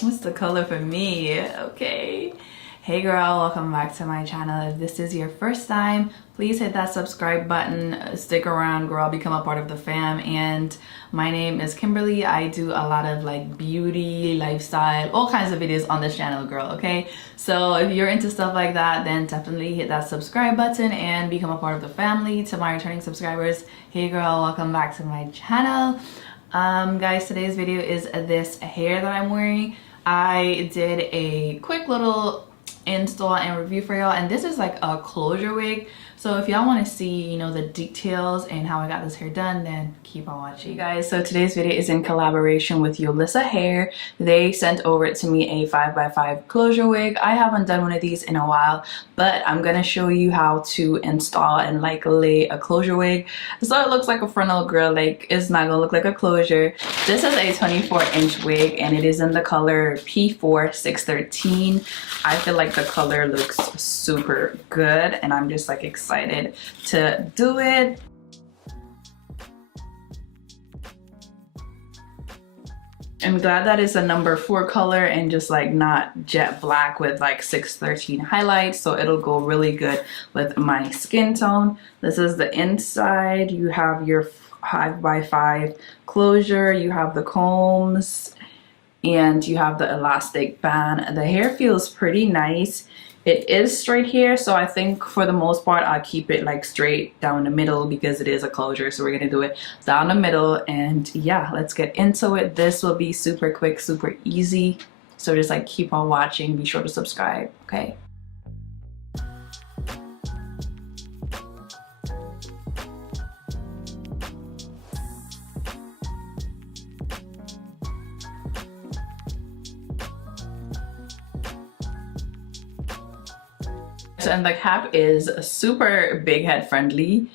What's the color for me? Okay. Hey girl, welcome back to my channel. If this is your first time, please hit that subscribe button. Stick around, girl, become a part of the fam. And my name is Kimberly. I do a lot of like beauty, lifestyle, all kinds of videos on this channel, girl, okay? So if you're into stuff like that, then definitely hit that subscribe button and become a part of the family. To my returning subscribers, hey girl, welcome back to my channel. Guys, today's video is this hair that I'm wearing. I did a quick little install and review for y'all, and this is like a closure wig. So if y'all want to see, you know, the details and how I got this hair done, then keep on watching, guys. So today's video is in collaboration with Yolissa Hair. They sent over to me a 5x5 closure wig. I haven't done one of these in a while, but I'm gonna show you how to install and like lay a closure wig so it looks like a frontal, girl. Like, it's not gonna look like a closure. This is a 24-inch wig and it is in the color P4613. I feel like the color looks super good and I'm just like excited to do it. I'm glad that it's a number 4 color and just like not jet black with like 613 highlights, so it'll go really good with my skin tone. This is the inside. You have your 5x5 closure, you have the combs, and you have the elastic band. The hair feels pretty nice. It is straight hair, so I think for the most part I'll keep it like straight down the middle because it is a closure. So we're gonna do it down the middle, and yeah, let's get into it. This will be super quick, super easy, so just like keep on watching. Be sure to subscribe, okay? And the cap is super big head friendly.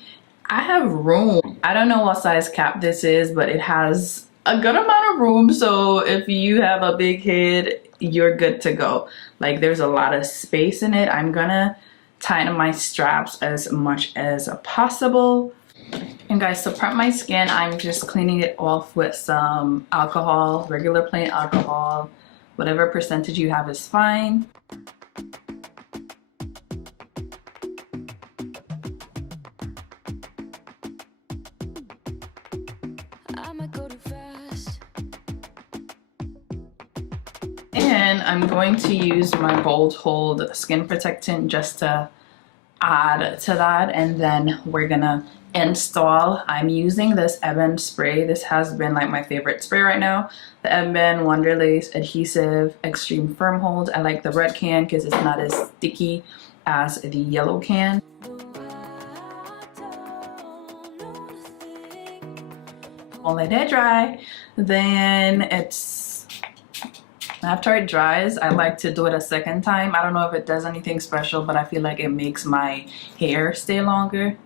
I have room. I don't know what size cap this is, but it has a good amount of room, so if you have a big head, you're good to go. Like, there's a lot of space in it. I'm gonna tighten my straps as much as possible. And guys, to prep my skin, I'm just cleaning it off with some alcohol, regular plain alcohol. Whatever percentage you have is fine. And I'm going to use my Bold Hold skin protectant just to add to that, and then we're gonna install. I'm using this Ebin spray. This has been like my favorite spray right now. The Ebin Wonderlace Adhesive Extreme Firm Hold. I like the red can because it's not as sticky as the yellow can. I'll let it dry. Then after it dries, I like to do it a second time. I don't know if it does anything special, but I feel like it makes my hair stay longer.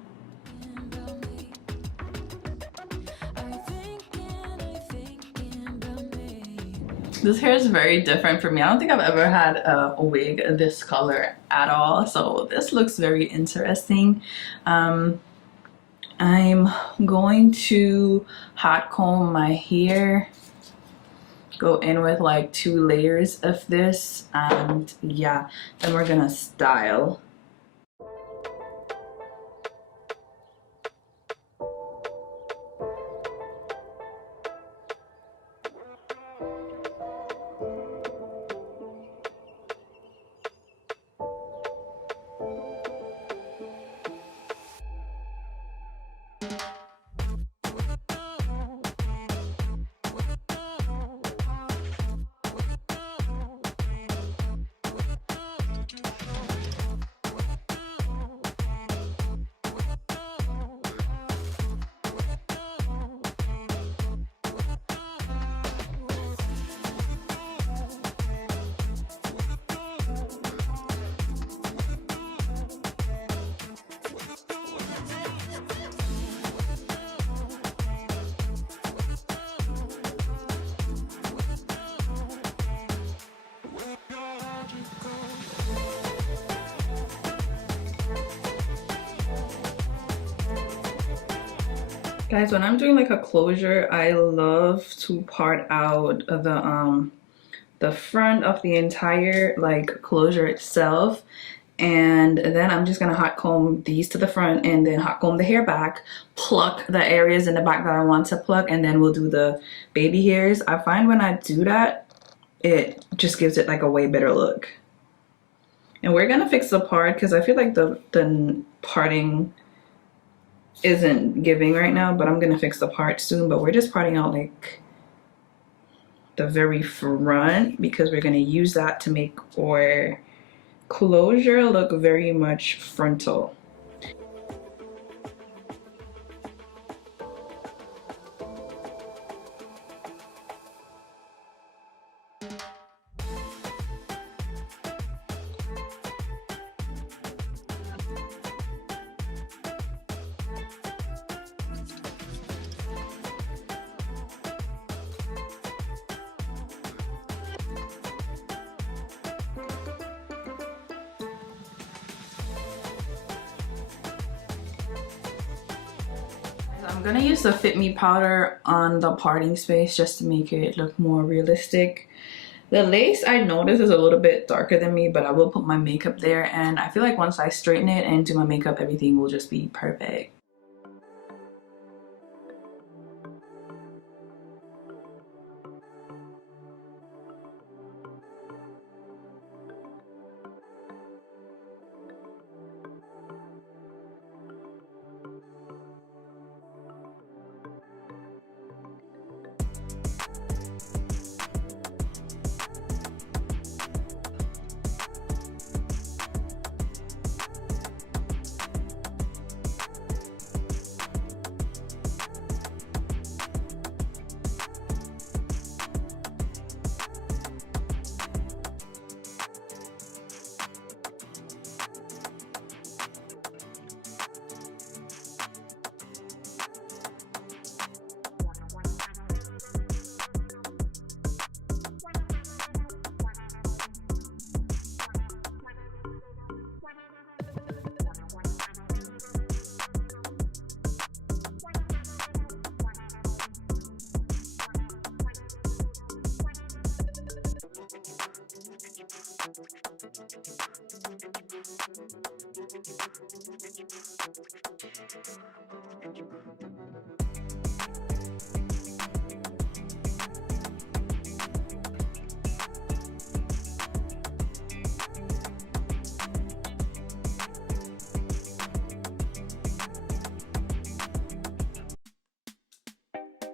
This hair is very different for me. I don't think I've ever had a wig this color at all, so this looks very interesting. I'm going to hot comb my hair, go in with like 2 layers of this, and yeah, then we're gonna style. Guys, when I'm doing like a closure, I love to part out the front of the entire like closure itself, and then I'm just gonna hot comb these to the front and then hot comb the hair back, pluck the areas in the back that I want to pluck, and then we'll do the baby hairs. I find when I do that, it just gives it like a way better look. And we're gonna fix the part because I feel like the parting isn't giving right now, but I'm gonna fix the part soon. But we're just parting out like the very front because we're gonna use that to make our closure look very much frontal. I'm gonna use the Fit Me powder on the parting space just to make it look more realistic. The lace I noticed is a little bit darker than me, but I will put my makeup there, and I feel like once I straighten it and do my makeup, everything will just be perfect.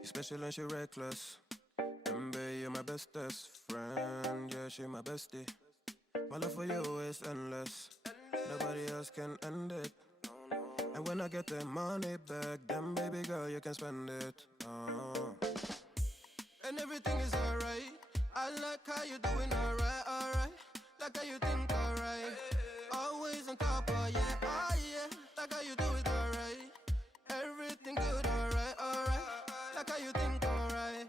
Special and she reckless. Remember, you're my bestest friend. Yeah, she my bestie. My love for you is endless. Nobody else can end it. And when I get the money back, then baby girl, you can spend it. And everything is alright. I like how you doing alright, alright. Like how you think alright. Always on top, oh yeah, oh yeah. Like how you do it alright. Everything good, alright, alright. Like how you think alright.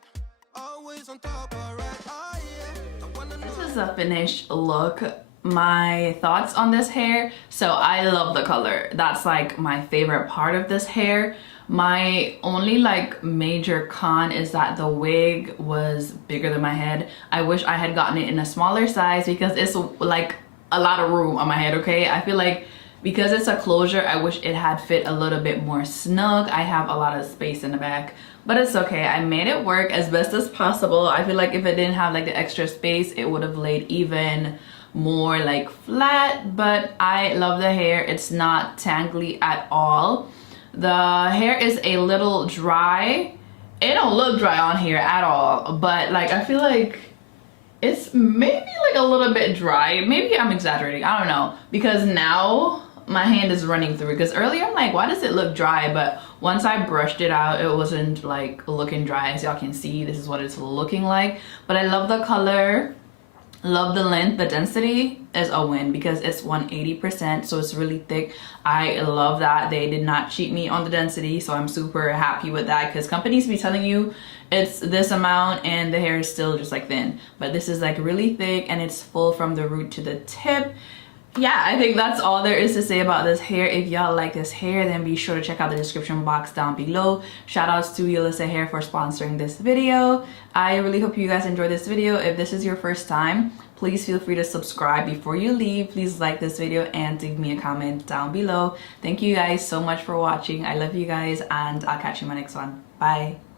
Always on top, alright, oh yeah. I wanna know. This is a finished look. My thoughts on this hair. So I love the color. That's like my favorite part of this hair. My only like major con is that the wig was bigger than my head. I wish I had gotten it in a smaller size because it's like a lot of room on my head, okay? I feel like because it's a closure, I wish it had fit a little bit more snug. I have a lot of space in the back, but it's okay. I made it work as best as possible. I feel like if it didn't have like the extra space, it would have laid even more like flat, but I love the hair. It's not tangly at all. The hair is a little dry. It don't look dry on here at all, but like I feel like it's maybe like a little bit dry. Maybe I'm exaggerating, I don't know, because now my hand is running through it, because earlier I'm like, why does it look dry? But once I brushed it out, it wasn't like looking dry. As y'all can see, this is what it's looking like. But I love the color, love the length. The density is a win because it's 180%, so it's really thick. I love that they did not cheat me on the density, so I'm super happy with that, because companies be telling you it's this amount and the hair is still just like thin, but this is like really thick and it's full from the root to the tip. yeah, I think that's all there is to say about this hair. If y'all like this hair, then be sure to check out the description box down below. Shout outs to Yolissa Hair for sponsoring this video. I really hope you guys enjoyed this video. If this is your first time, please feel free to subscribe before you leave. Please like this video and leave me a comment down below. Thank you guys so much for watching. I love you guys, and I'll catch you in my next one. Bye.